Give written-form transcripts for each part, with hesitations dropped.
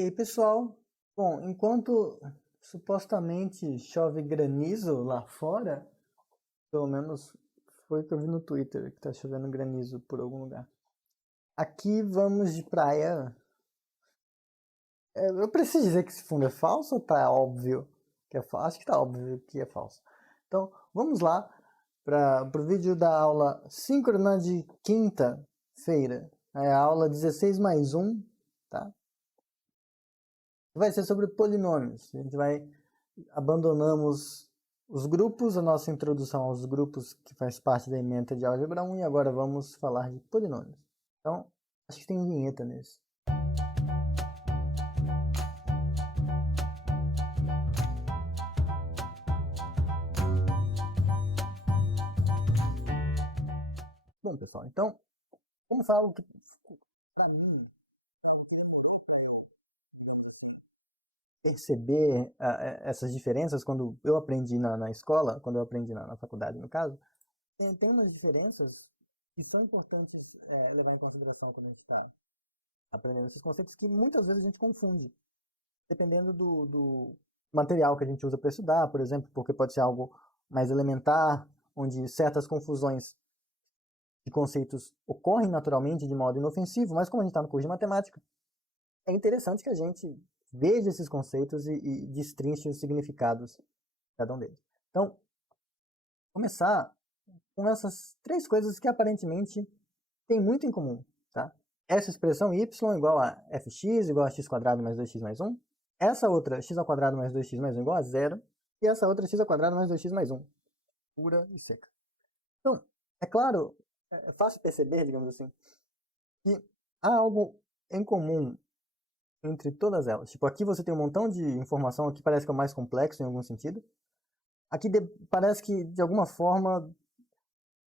E aí, pessoal? Bom, enquanto supostamente chove granizo lá fora, pelo menos foi o que eu vi no Twitter, que tá chovendo granizo por algum lugar. Aqui vamos de praia. Eu preciso dizer que esse fundo é falso ou tá óbvio que é falso? Acho que tá óbvio que é falso. Então, vamos lá para o vídeo da aula síncrona de quinta-feira. É a aula 16 mais 1, tá? Vai ser sobre polinômios. A gente vai abandonamos os grupos, a nossa introdução aos grupos que faz parte da ementa de álgebra 1 e agora vamos falar de polinômios. Então, acho que tem vinheta nesse. Bom, pessoal, então, como foi algo que para mim demorou para eu perceber essas diferenças quando eu aprendi na escola, quando eu aprendi na faculdade, no caso, tem umas diferenças que são importantes levar em consideração quando a gente está aprendendo esses conceitos que muitas vezes a gente confunde, dependendo do material que a gente usa para estudar, por exemplo, porque pode ser algo mais elementar, onde certas confusões de conceitos ocorrem naturalmente de modo inofensivo, mas como a gente está no curso de matemática, é interessante que a gente veja esses conceitos e destrinche os significados de cada um deles. Então, começar com essas três coisas que aparentemente têm muito em comum, tá? Essa expressão y igual a fx igual a x² mais 2x mais 1. Essa outra x² mais 2x mais 1 igual a 0. E essa outra x² mais 2x mais 1. Pura e seca. Então, é claro, é fácil perceber, digamos assim, que há algo em comum entre todas elas. Tipo, aqui você tem um montão de informação, aqui parece que é o mais complexo em algum sentido. Aqui parece que, de alguma forma,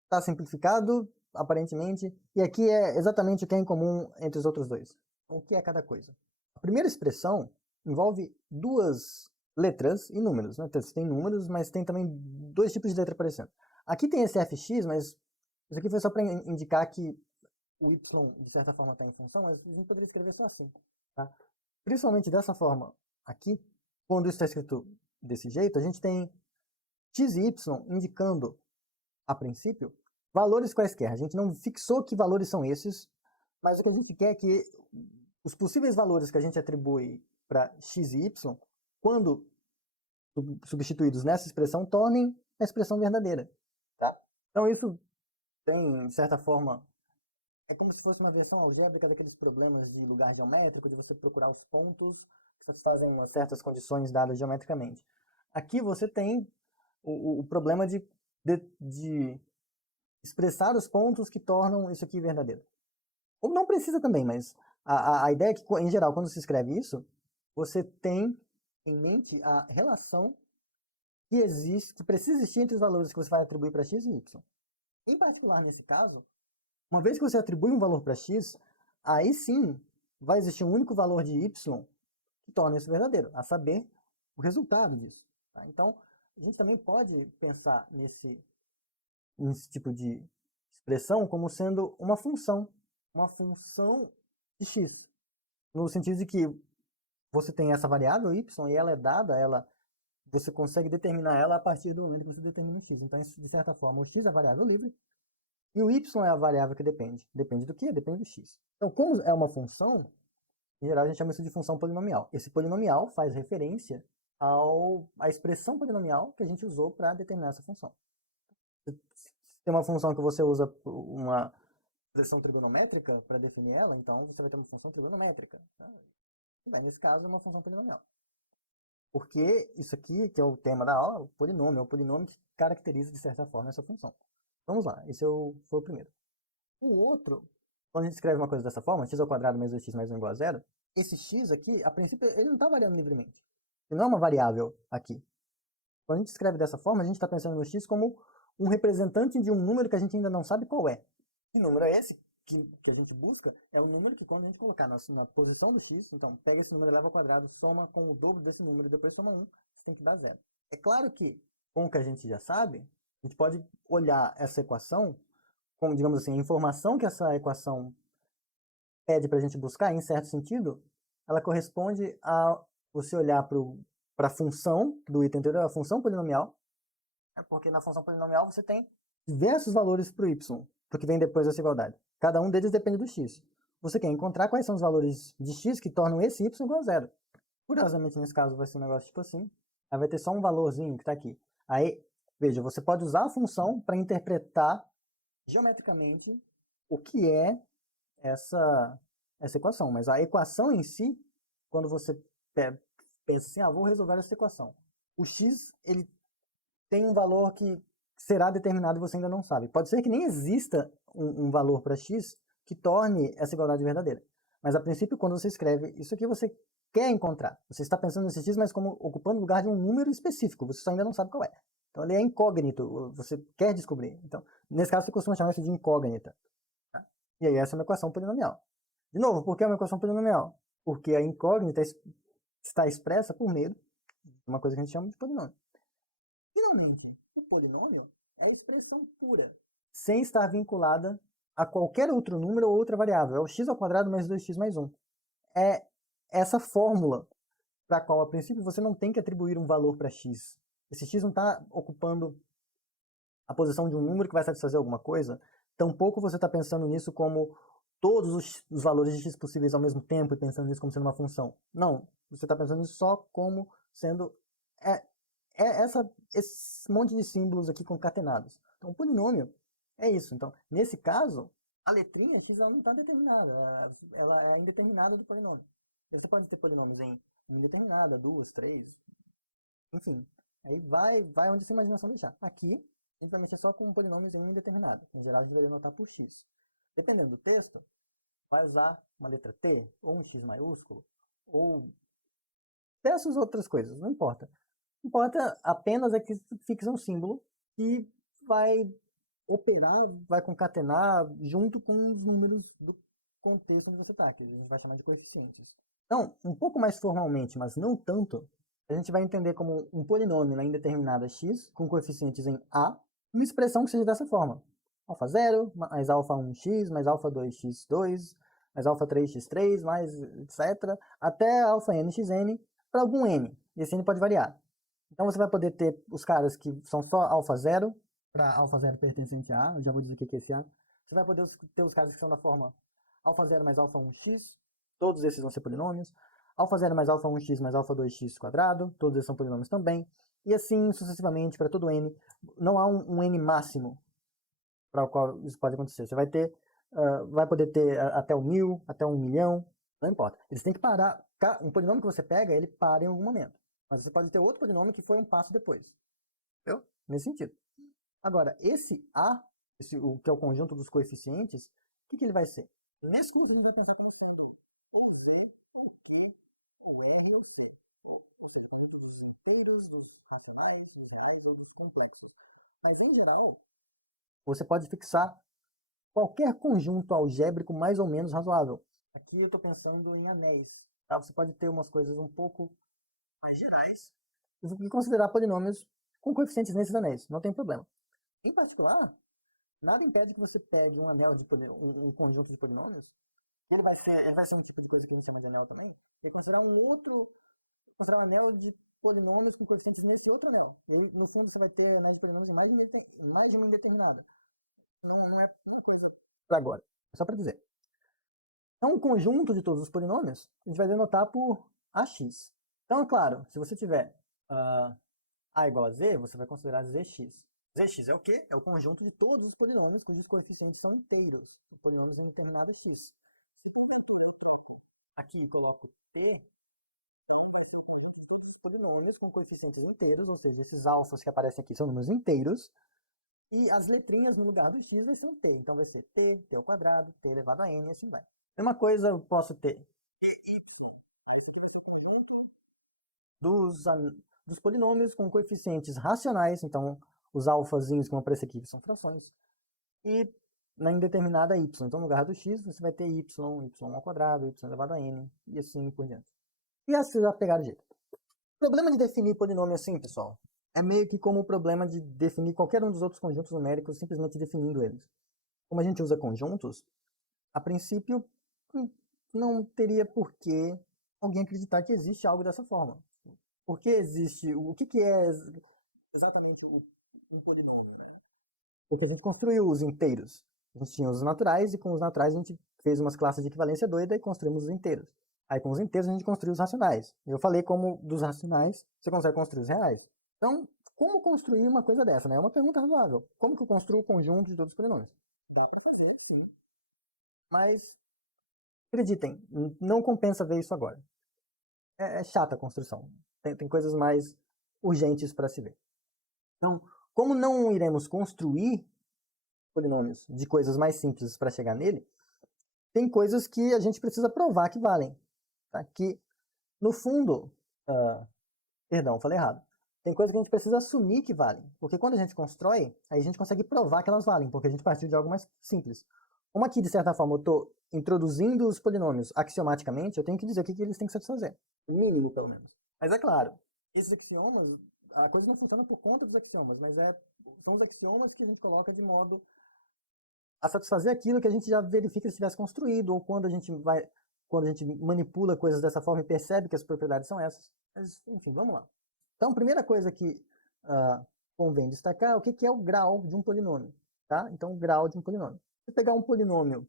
está simplificado, aparentemente, e aqui é exatamente o que é em comum entre os outros dois. O que é cada coisa? A primeira expressão envolve duas letras e números, né? Tem números, mas tem também dois tipos de letra aparecendo. Aqui tem esse fx, mas isso aqui foi só para indicar que o y, de certa forma, está em função, mas a gente poderia escrever só assim, tá? Principalmente dessa forma aqui, quando isso está escrito desse jeito, a gente tem x e y indicando, a princípio, valores quaisquer. A gente não fixou que valores são esses, mas o que a gente quer é que os possíveis valores que a gente atribui para x e y, quando substituídos nessa expressão, tornem a expressão verdadeira. Tá? Então isso tem, de certa forma, é como se fosse uma versão algébrica daqueles problemas de lugar geométrico, de você procurar os pontos que satisfazem certas condições dadas geometricamente. Aqui você tem o problema de expressar os pontos que tornam isso aqui verdadeiro. Ou não precisa também, mas a ideia é que, em geral, quando se escreve isso, você tem em mente a relação que existe, que precisa existir entre os valores que você vai atribuir para x e y. Em particular, nesse caso, uma vez que você atribui um valor para x, aí sim vai existir um único valor de y que torna isso verdadeiro, a saber, o resultado disso. Tá? Então, a gente também pode pensar nesse tipo de expressão como sendo uma função de x, no sentido de que você tem essa variável y e ela é dada, você consegue determinar ela a partir do momento que você determina o x. Então, de certa forma, o x é a variável livre e o y é a variável que depende. Depende do quê? Depende do x. Então, como é uma função, em geral a gente chama isso de função polinomial. Esse polinomial faz referência à expressão polinomial que a gente usou para determinar essa função. Tem uma função que você usa uma expressão trigonométrica para definir ela, então você vai ter uma função trigonométrica. Tá? Nesse caso, é uma função polinomial. Porque isso aqui, que é o tema da aula, o polinômio, é o polinômio que caracteriza, de certa forma, essa função. Vamos lá, esse foi o primeiro. O outro, quando a gente escreve uma coisa dessa forma, x² mais 2x mais 1 igual a 0, esse x aqui, a princípio, ele não está variando livremente. Ele não é uma variável aqui. Quando a gente escreve dessa forma, a gente está pensando no x como um representante de um número que a gente ainda não sabe qual é. Que número é esse que a gente busca? É o número que, quando a gente colocar na posição do x, então pega esse número, eleva ao quadrado, soma com o dobro desse número e depois soma 1, você tem que dar 0. É claro que, com o que a gente já sabe, a gente pode olhar essa equação como, digamos assim, a informação que essa equação pede para a gente buscar, em certo sentido, ela corresponde a você olhar para a função do item anterior, a função polinomial, porque na função polinomial você tem diversos valores para o y, porque vem depois dessa igualdade. Cada um deles depende do x. Você quer encontrar quais são os valores de x que tornam esse y igual a zero. Curiosamente, nesse caso, vai ser um negócio tipo assim. Aí vai ter só um valorzinho que está aqui. Aí, veja, você pode usar a função para interpretar geometricamente o que é essa equação. Mas a equação em si, quando você pensa assim, vou resolver essa equação. O x, ele tem um valor que será determinado e você ainda não sabe. Pode ser que nem exista um valor para x que torne essa igualdade verdadeira. Mas, a princípio, quando você escreve isso aqui, você quer encontrar. Você está pensando nesse x, mas como ocupando o lugar de um número específico. Você só ainda não sabe qual é. Então, ele é incógnito. Você quer descobrir. Então, nesse caso, você costuma chamar isso de incógnita. Tá? E aí, essa é uma equação polinomial. De novo, por que é uma equação polinomial? Porque a incógnita está expressa por meio de uma coisa que a gente chama de polinômio. Finalmente, o polinômio é a expressão pura, sem estar vinculada a qualquer outro número ou outra variável. É o x ao quadrado mais 2x mais 1. É essa fórmula para a qual, a princípio, você não tem que atribuir um valor para x. Esse x não está ocupando a posição de um número que vai satisfazer alguma coisa. Tampouco você está pensando nisso como todos os valores de x possíveis ao mesmo tempo e pensando nisso como sendo uma função. Não, você está pensando nisso só como sendo esse monte de símbolos aqui concatenados. Então, o polinômio é isso. Então, nesse caso, a letrinha x ela não está determinada, ela é a indeterminada do polinômio. Você pode ter polinômios em indeterminada, 2, 3, enfim. Aí vai onde a sua imaginação deixar. Aqui, a gente vai mexer só com polinômios em indeterminada. Em geral, a gente vai anotar por x. Dependendo do texto, vai usar uma letra T, ou um x maiúsculo, ou dessas outras coisas, não importa. Importa apenas é que fixe um símbolo que vai operar, vai concatenar junto com os números do contexto onde você está, que a gente vai chamar de coeficientes. Então, um pouco mais formalmente, mas não tanto, a gente vai entender como um polinômio na indeterminada x, com coeficientes em a, uma expressão que seja dessa forma. Alfa 0, mais alfa 1x, mais alfa 2x2, mais alfa 3x3, mais etc. Até alfa nxn para algum n. E esse n pode variar. Então você vai poder ter os caras que são só alfa 0, para alfa 0 pertencente a A, eu já vou dizer o que é esse A. Você vai poder ter os caras que são da forma alfa 0 mais alfa 1x, todos esses vão ser polinômios. Alfa 0 mais alfa 1x mais alfa 2x quadrado, todos esses são polinômios também. E assim sucessivamente para todo n. Não há um n máximo para o qual isso pode acontecer. Você vai poder ter até 1000, até 1 milhão, não importa. Eles têm que parar. Um polinômio que você pega, ele para em algum momento. Mas você pode ter outro polinômio que foi um passo depois. Entendeu? Nesse sentido. Agora, esse A, o que é o conjunto dos coeficientes, o que ele vai ser? Nesse curso, a gente vai pensar como sendo ou V, ou Q, ou R, ou C. Ou seja, dentro dos inteiros, dos racionais, dos reais ou dos complexos. Mas, em geral, você pode fixar qualquer conjunto algébrico mais ou menos razoável. Aqui eu estou pensando em anéis. Tá? Você pode ter umas coisas um pouco mais gerais e considerar polinômios com coeficientes nesses anéis. Não tem problema. Em particular, nada impede que você pegue um anel de um conjunto de polinômios. Ele vai ser um tipo de coisa que a gente chama de anel também. E considerar considerar um anel de polinômios com coeficientes nesse outro anel. E aí, no fundo, você vai ter anéis de polinômios em mais de uma indeterminada. Não é uma coisa para agora. É só para dizer. Então, um conjunto de todos os polinômios, a gente vai denotar por AX. Então, é claro, se você tiver A igual a Z, você vai considerar ZX. ZX é o quê? É o conjunto de todos os polinômios cujos coeficientes são inteiros. Polinômios em determinada x. Aqui coloco T, todos os polinômios com coeficientes inteiros, ou seja, esses alfas que aparecem aqui são números inteiros. E as letrinhas no lugar do x vai ser um t. Então vai ser t ao quadrado, t elevado a n e assim vai. Mesma coisa eu posso ter ty. Aí fica o conjunto dos polinômios com coeficientes racionais. Então os alfazinhos que vão aparecer aqui são frações. E na indeterminada y. Então no lugar do x você vai ter y ao quadrado, y elevado a n e assim por diante. E assim vai pegar o jeito. O problema de definir polinômio assim, pessoal, é meio que como o problema de definir qualquer um dos outros conjuntos numéricos simplesmente definindo eles. Como a gente usa conjuntos, a princípio não teria por que alguém acreditar que existe algo dessa forma. Por que existe? O que é exatamente um polinômio, né? Porque a gente construiu os inteiros. A gente tinha os naturais, e com os naturais a gente fez umas classes de equivalência doida e construímos os inteiros. Aí com os inteiros a gente construiu os racionais. Eu falei como dos racionais você consegue construir os reais. Então, como construir uma coisa dessa, né? É uma pergunta razoável. Como que eu construo o conjunto de todos os polinômios? Dá pra fazer, sim. Mas, acreditem, não compensa ver isso agora. É chata a construção. Tem coisas mais urgentes para se ver. Então, como não iremos construir polinômios de coisas mais simples para chegar nele, tem coisas que a gente precisa provar que valem. Tá? Que, no fundo, perdão, falei errado. Tem coisas que a gente precisa assumir que valem. Porque quando a gente constrói, aí a gente consegue provar que elas valem, porque a gente partiu de algo mais simples. Como aqui, de certa forma, eu estou introduzindo os polinômios axiomaticamente, eu tenho que dizer o que eles têm que satisfazer. O mínimo, pelo menos. Mas é claro, esses axiomas, a coisa não funciona por conta dos axiomas, mas são os axiomas que a gente coloca de modo a satisfazer aquilo que a gente já verifica se tivesse construído, ou quando a gente manipula coisas dessa forma e percebe que as propriedades são essas. Mas, enfim, vamos lá. Então, a primeira coisa que convém destacar é o que é o grau de um polinômio. Tá? Então, o grau de um polinômio. Se pegar um polinômio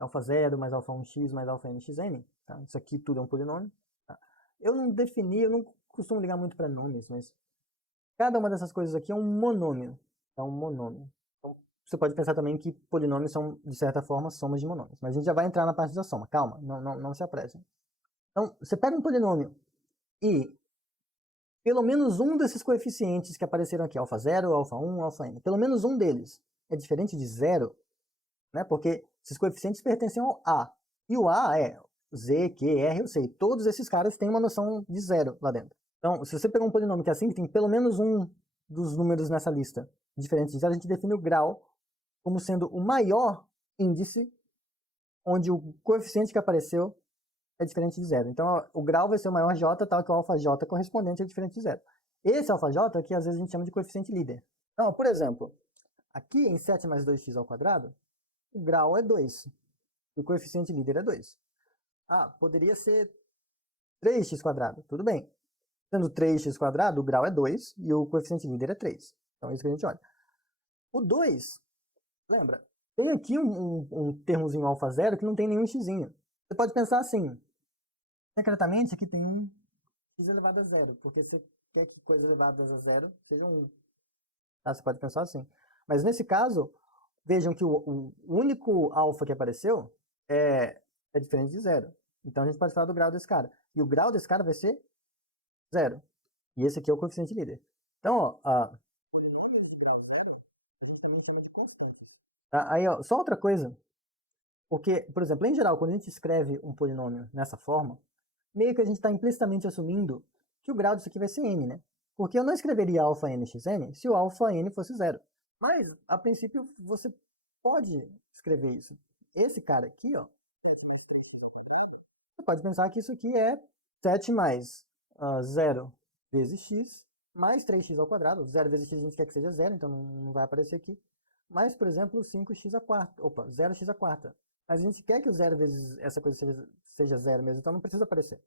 alfa 0 mais alfa 1x mais alfa nxn, tá? Isso aqui tudo é um polinômio. Tá? Eu não costumo ligar muito para nomes, mas cada uma dessas coisas aqui é um monômio. É um monômio. Então, você pode pensar também que polinômios são, de certa forma, somas de monômios. Mas a gente já vai entrar na parte da soma. Calma, não se apressem. Então, você pega um polinômio e pelo menos um desses coeficientes que apareceram aqui, alfa 0, alfa 1, alfa n, pelo menos um deles é diferente de zero, né? Porque esses coeficientes pertencem ao A. E o A é Z, Q, R, eu sei. Todos esses caras têm uma noção de zero lá dentro. Então, se você pegar um polinômio que é assim, que tem pelo menos um dos números nessa lista diferente de zero, a gente define o grau como sendo o maior índice onde o coeficiente que apareceu é diferente de zero. Então, o grau vai ser o maior j, tal que o alfa j correspondente é diferente de zero. Esse alfa j que às vezes a gente chama de coeficiente líder. Então, por exemplo, aqui em 7 mais 2x ao quadrado, o grau é 2. O coeficiente líder é 2. Ah, poderia ser 3x quadrado. Tudo bem. Sendo 3x quadrado, o grau é 2 e o coeficiente líder é 3. Então é isso que a gente olha. O 2, lembra, tem aqui um termozinho alfa 0 que não tem nenhum xzinho. Você pode pensar assim, secretamente aqui tem um x elevado a 0, porque você quer que coisas elevadas a 0 sejam 1. Tá? Você pode pensar assim. Mas nesse caso, vejam que o único alfa que apareceu é diferente de 0. Então a gente pode falar do grau desse cara. E o grau desse cara vai ser 0. E esse aqui é o coeficiente líder. Então, ó, polinômios de grau 0, a gente também chama de constante. Tá? Aí, ó, só outra coisa. Porque, por exemplo, em geral, quando a gente escreve um polinômio nessa forma, meio que a gente está implicitamente assumindo que o grau disso aqui vai ser n, né? Porque eu não escreveria alfa n xn se o alfa n fosse 0. Mas, a princípio, você pode escrever isso. Esse cara aqui, ó, você pode pensar que isso aqui é 7 mais 0 vezes x mais 3x ao quadrado. 0 vezes x a gente quer que seja 0, então não vai aparecer aqui. Mais, por exemplo, 5x à quarta. Opa, 0x à quarta. Mas a gente quer que o 0 vezes essa coisa seja 0 mesmo, então não precisa aparecer.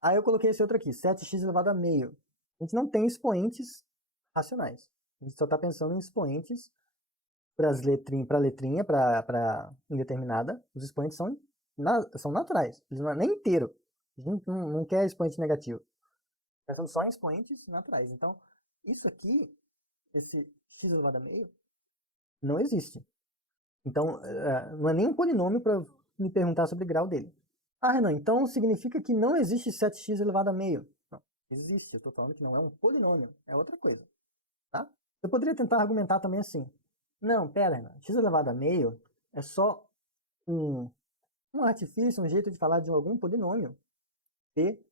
Aí eu coloquei esse outro aqui, 7x elevado a meio. A gente não tem expoentes racionais. A gente só está pensando em expoentes para a letrinha, para indeterminada. Os expoentes são naturais. Eles não é nem inteiro. A gente não quer expoente negativo. Pensando só em expoentes naturais. Então, isso aqui, esse x elevado a meio, não existe. Então, não é nem um polinômio para me perguntar sobre o grau dele. Ah, Renan, então significa que não existe 7x elevado a meio. Não, existe. Eu estou falando que não é um polinômio. É outra coisa. Tá? Eu poderia tentar argumentar também assim. Não, pera, Renan. X elevado a meio é só um artifício, um jeito de falar de algum polinômio. P.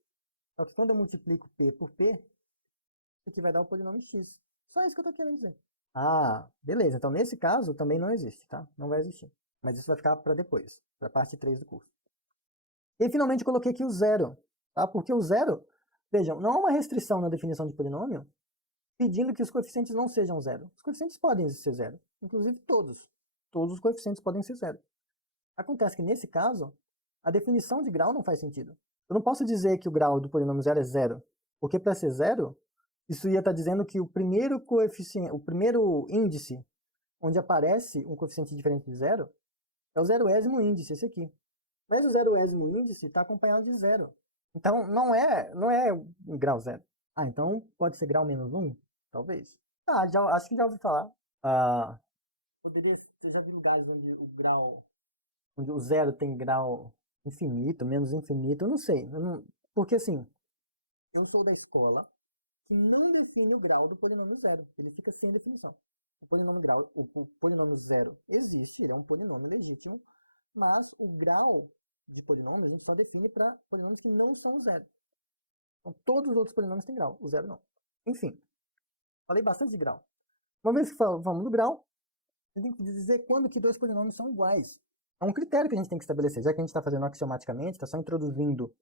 Só que quando eu multiplico P por P, isso aqui vai dar o polinômio X. Só isso que eu estou querendo dizer. Ah, beleza. Então, nesse caso, também não existe, tá? Não vai existir. Mas isso vai ficar para depois, para a parte 3 do curso. E finalmente coloquei aqui o zero, tá? Porque o zero, vejam, não há uma restrição na definição de polinômio pedindo que os coeficientes não sejam zero. Os coeficientes podem ser zero, inclusive todos. Todos os coeficientes podem ser zero. Acontece que nesse caso, a definição de grau não faz sentido. Eu não posso dizer que o grau do polinômio zero é zero, porque para ser zero, isso ia estar dizendo que o primeiro coeficiente, o primeiro índice onde aparece um coeficiente diferente de zero é o zeroésimo índice, esse aqui. Mas o zeroésimo índice está acompanhado de zero. Então não é um grau zero. Ah, então pode ser grau menos um? Talvez. Ah, acho que já ouvi falar. Ah, você já viu lugares onde onde o zero tem grau infinito, menos infinito? Eu não sei. Porque assim, eu sou da escola que não define o grau do polinômio zero. Ele fica sem definição. O polinômio zero existe, ele é um polinômio legítimo, mas o grau de polinômio a gente só define para polinômios que não são zero. Então todos os outros polinômios têm grau, o zero não. Enfim, falei bastante de grau. Uma vez que falamos do grau, a gente tem que dizer quando que dois polinômios são iguais. É um critério que a gente tem que estabelecer, já que a gente está fazendo axiomaticamente, está só introduzindo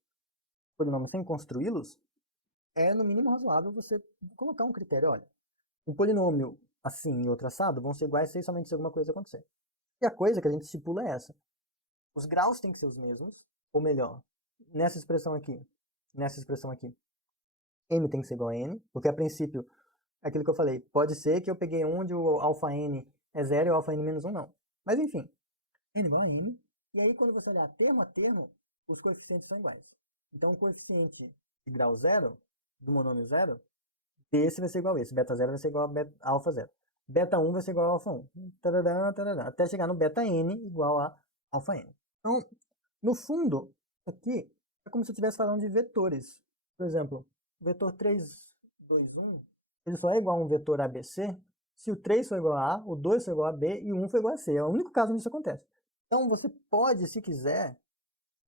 polinômios sem construí-los, é no mínimo razoável você colocar um critério. Olha, um polinômio assim e outro assado vão ser iguais se somente se alguma coisa acontecer. E a coisa que a gente estipula é essa. Os graus têm que ser os mesmos, ou melhor, nessa expressão aqui, m tem que ser igual a n, porque a princípio, aquilo que eu falei, pode ser que eu peguei onde o alfa n é zero e o alfa n menos 1 não. Mas enfim, n igual a m, e aí quando você olhar termo a termo, os coeficientes são iguais. Então o coeficiente de grau zero, do monômio zero, desse vai ser igual a esse, beta zero vai ser igual a alfa zero. Beta 1 vai ser igual a alfa 1, tarará, tarará, até chegar no beta n igual a alfa n. Então, no fundo, aqui é como se eu estivesse falando de vetores. Por exemplo, o vetor 3, 2, 1, ele só é igual a um vetor ABC se o 3 for igual a A, o 2 for igual a B e o 1 for igual a C. É o único caso onde isso acontece. Então, você pode, se quiser,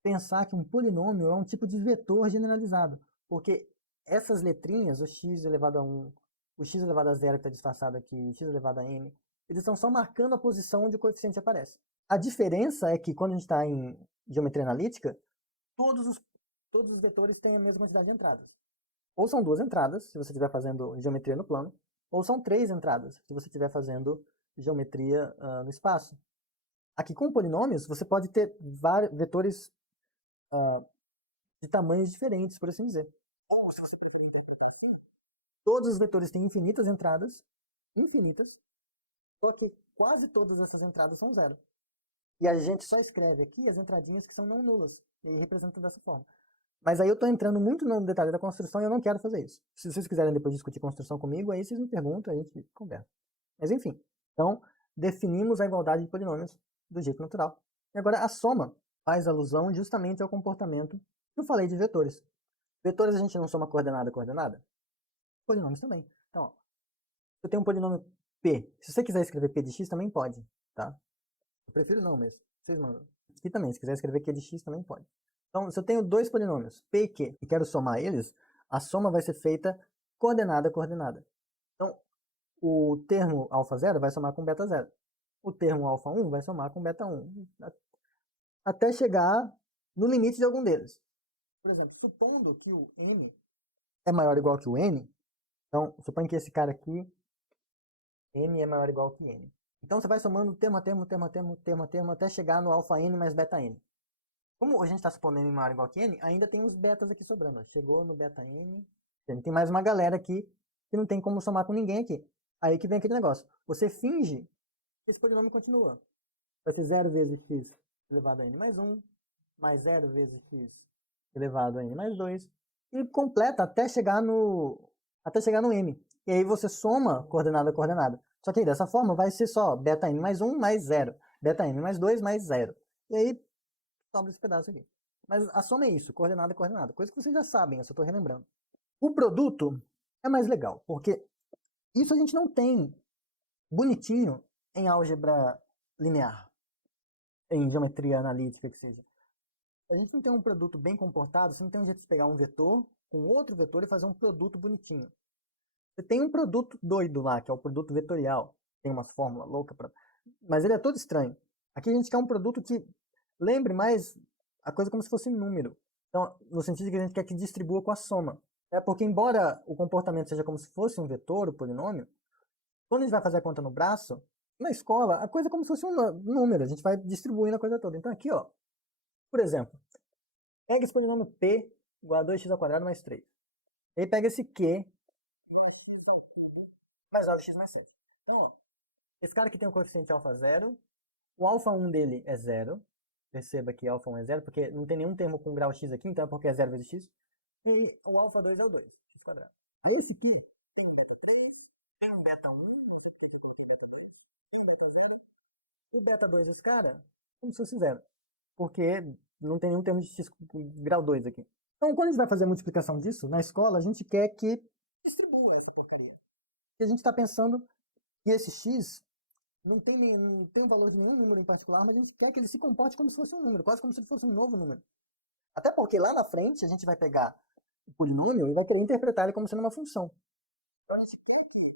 pensar que um polinômio é um tipo de vetor generalizado, porque essas letrinhas, o x elevado a 1, o x elevado a 0 que está disfarçado aqui, o x elevado a m, eles estão só marcando a posição onde o coeficiente aparece. A diferença é que quando a gente está em geometria analítica, todos os vetores têm a mesma quantidade de entradas. Ou são duas entradas, se você estiver fazendo geometria no plano, ou são três entradas, se você estiver fazendo geometria no espaço. Aqui com polinômios, você pode ter vetores de tamanhos diferentes, por assim dizer. Ou, se você preferir interpretar assim, todos os vetores têm infinitas entradas, infinitas, só que quase todas essas entradas são zero. E a gente só escreve aqui as entradinhas que são não nulas, e aí representa dessa forma. Mas aí eu estou entrando muito no detalhe da construção e eu não quero fazer isso. Se vocês quiserem depois discutir construção comigo, aí vocês me perguntam, a gente conversa. Mas enfim, então definimos a igualdade de polinômios do jeito natural. E agora a soma faz alusão justamente ao comportamento que eu falei de vetores. Vetores a gente não soma coordenada a coordenada? Polinômios também. Então, ó, eu tenho um polinômio P. Se você quiser escrever P de x, também pode, tá? Eu prefiro não, mas vocês mandam. Aqui também, se quiser escrever Q de x, também pode. Então, se eu tenho dois polinômios, P e Q, e quero somar eles, a soma vai ser feita coordenada a coordenada. Então, o termo alfa 0 vai somar com beta 0. O termo alfa 1 vai somar com beta 1. Até chegar no limite de algum deles. Por exemplo, supondo que o m é maior ou igual que o n, então, suponha que esse cara aqui, m é maior ou igual que n. Então, você vai somando termo a termo, termo a termo, termo a termo, até chegar no alfa n mais beta n. Como a gente está supondo m maior ou igual que n, ainda tem os betas aqui sobrando. Chegou no beta n. Tem mais uma galera aqui que não tem como somar com ninguém aqui. Aí que vem aquele negócio. Você finge que esse polinômio continua. Vai ter 0 vezes x elevado a n mais 1, mais 0 vezes x elevado a n mais 2, e completa até chegar no m. E aí você soma coordenada a coordenada. Só que aí, dessa forma vai ser só beta n mais 1 mais 0, beta n mais 2 mais 0. E aí sobra esse pedaço aqui. Mas a soma é isso, coordenada a coordenada. Coisa que vocês já sabem, eu só estou relembrando. O produto é mais legal, porque isso a gente não tem bonitinho em álgebra linear, em geometria analítica que seja. A gente não tem um produto bem comportado, você não tem um jeito de pegar um vetor com outro vetor e fazer um produto bonitinho. Você tem um produto doido lá, que é o produto vetorial. Tem umas fórmulas loucas, mas ele é todo estranho. Aqui a gente quer um produto que lembre mais a coisa como se fosse um número. Então, no sentido de que a gente quer que distribua com a soma. Porque embora o comportamento seja como se fosse um vetor, o polinômio, quando a gente vai fazer a conta no braço, na escola, a coisa é como se fosse um número. A gente vai distribuindo a coisa toda. Então aqui, ó, por exemplo, Pega esse polinômio P igual a 2x ao quadrado mais 3. E aí pega esse Q igual a x ao cubo mais 9x mais 7. Então, ó, esse cara aqui tem o coeficiente alfa 0. O alfa 1 dele é 0. Perceba que alfa 1 é 0, porque não tem nenhum termo com grau x aqui, então é porque é 0 vezes x. E o alfa 2 é o 2, x quadrado. Aí esse aqui tem um beta 3, tem um beta 1, não sei porque eu coloquei beta 3, tem um beta 0. O beta 2 desse cara, como se fosse 0, porque não tem nenhum termo de x com grau 2 aqui. Então, quando a gente vai fazer a multiplicação disso, na escola, a gente quer que distribua essa porcaria. E a gente está pensando que esse x não tem um valor de nenhum número em particular, mas a gente quer que ele se comporte como se fosse um número, quase como se ele fosse um novo número. Até porque lá na frente a gente vai pegar o polinômio e vai querer interpretar ele como sendo uma função. Então a gente quer que,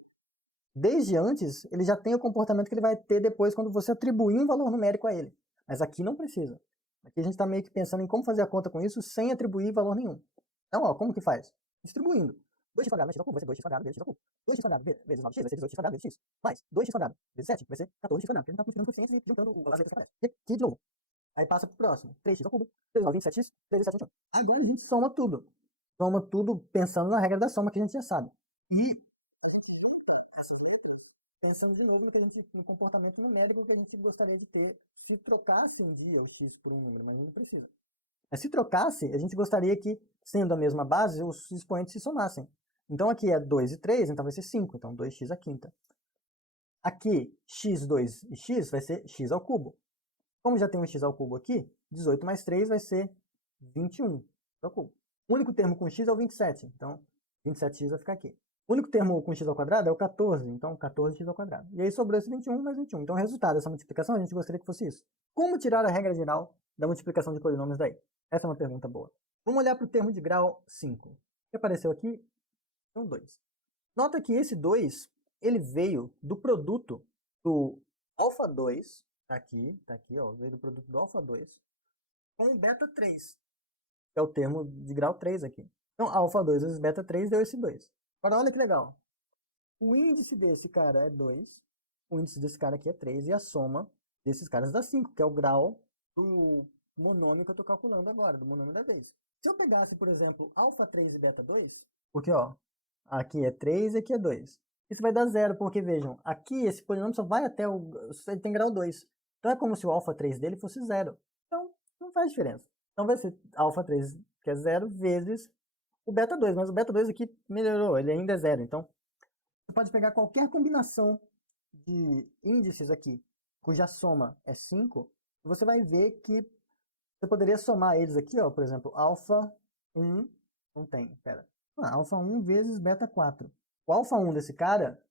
desde antes, ele já tenha o comportamento que ele vai ter depois quando você atribuir um valor numérico a ele. Mas aqui não precisa. Aqui a gente está meio que pensando em como fazer a conta com isso sem atribuir valor nenhum. Então, ó, como que faz? Distribuindo. 2x quadrado mais x ao cubo vai ser 2x quadrado vezes x ao cubo. 2x quadrado vezes 9x vai ser 18x quadrado vezes x. Mais 2x quadrado vezes 7 vai ser 14x quadrado. Porque a gente está multiplicando coeficientes e juntando as letras que aparecem. E aqui, de novo. Aí passa pro próximo. 3x ao cubo, 3 9, 27x, 3 7, 21. Agora a gente soma tudo. Soma tudo pensando na regra da soma que a gente já sabe. E pensando de novo no comportamento numérico que a gente gostaria de ter se trocasse um dia o x por um número, mas não precisa. Mas se trocasse, a gente gostaria que, sendo a mesma base, os expoentes se somassem. Então aqui é 2 e 3, então vai ser 5, então 2x à quinta. Aqui, x2 e x vai ser x ao cubo. Como já tem um x ao cubo aqui, 18 mais 3 vai ser 21 ao cubo. O único termo com x é o 27, então 27x vai ficar aqui. O único termo com x ao quadrado é o 14, então 14x ao quadrado. E aí sobrou esse 21 mais 21. Então o resultado dessa multiplicação a gente gostaria que fosse isso. Como tirar a regra geral da multiplicação de polinômios daí? Essa é uma pergunta boa. Vamos olhar para o termo de grau 5. O que apareceu aqui são 2. Nota que esse 2 ele veio do produto do alfa 2, tá aqui, ó, veio do produto do alfa 2 com o beta 3, que é o termo de grau 3 aqui. Então, alfa 2 vezes beta 3 deu esse 2. Agora, olha que legal. O índice desse cara é 2, o índice desse cara aqui é 3, e a soma desses caras dá 5, que é o grau do monômio que eu estou calculando agora, do monômio da vez. Se eu pegasse, por exemplo, alfa 3 e beta 2, porque, ó, aqui é 3 e aqui é 2. Isso vai dar 0, porque, vejam, aqui esse polinômio só vai até ele tem grau 2. Então é como se o alfa 3 dele fosse 0. Então, não faz diferença. Então vai ser alfa 3, que é 0, vezes o beta 2. Mas o beta 2 aqui melhorou, ele ainda é 0. Então, você pode pegar qualquer combinação de índices aqui, cuja soma é 5, e você vai ver que você poderia somar eles aqui, ó, por exemplo, alfa 1, não tem, pera. Alfa 1 vezes beta 4. O alfa 1 desse cara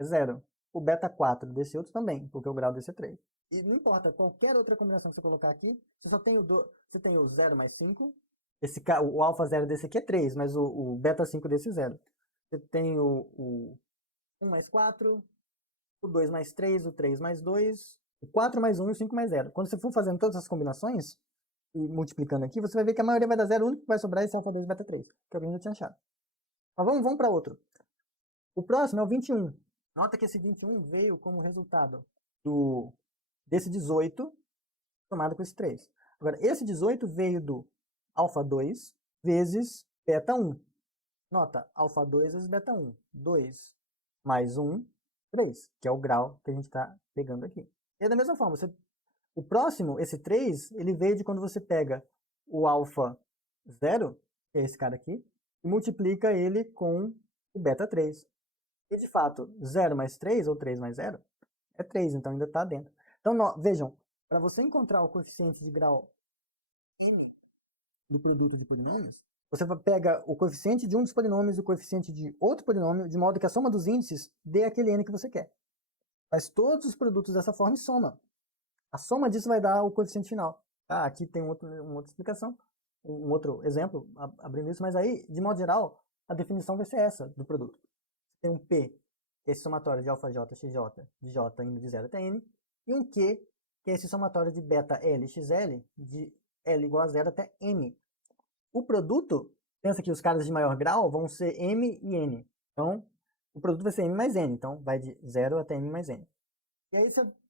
é 0. O beta 4 desse outro também, porque o grau desse é 3. E não importa, qualquer outra combinação que você colocar aqui, você só tem você tem o 0 mais 5. O alfa 0 desse aqui é 3, mas o beta 5 desse é 0. Você tem o 1 mais 4, o 2 mais 3, o 3 mais 2, o 4 mais 1 e o 5 mais 0. Quando você for fazendo todas essas combinações, e multiplicando aqui, você vai ver que a maioria vai dar 0, o único que vai sobrar é esse alfa 2 e beta 3, que alguém já tinha achado. Mas vamos para outro. O próximo é o 21. Nota que esse 21 veio como resultado desse 18 somado com esse 3. Agora, esse 18 veio do alfa 2 vezes beta 1. Nota, alfa 2 vezes beta 1. 2 mais 1, 3, que é o grau que a gente está pegando aqui. E da mesma forma, o próximo, esse 3, ele veio de quando você pega o alfa 0, que é esse cara aqui, e multiplica ele com o beta 3. E de fato, 0 mais 3, ou 3 mais 0, é 3, então ainda está dentro. Então, vejam, para você encontrar o coeficiente de grau n do produto de polinômios, você pega o coeficiente de um dos polinômios e o coeficiente de outro polinômio, de modo que a soma dos índices dê aquele n que você quer. Faz todos os produtos dessa forma e soma. A soma disso vai dar o coeficiente final. Ah, aqui tem uma outra explicação, um outro exemplo abrindo isso, mas aí, de modo geral, a definição vai ser essa do produto. Tem um P, que é esse somatório de alfa j, xj, de j indo de 0 até n, e um Q, que é esse somatório de beta L, xl, de L igual a 0 até n. O produto, pensa que os caras de maior grau vão ser m e n. Então, o produto vai ser m mais n, então vai de 0 até m mais n. E aí,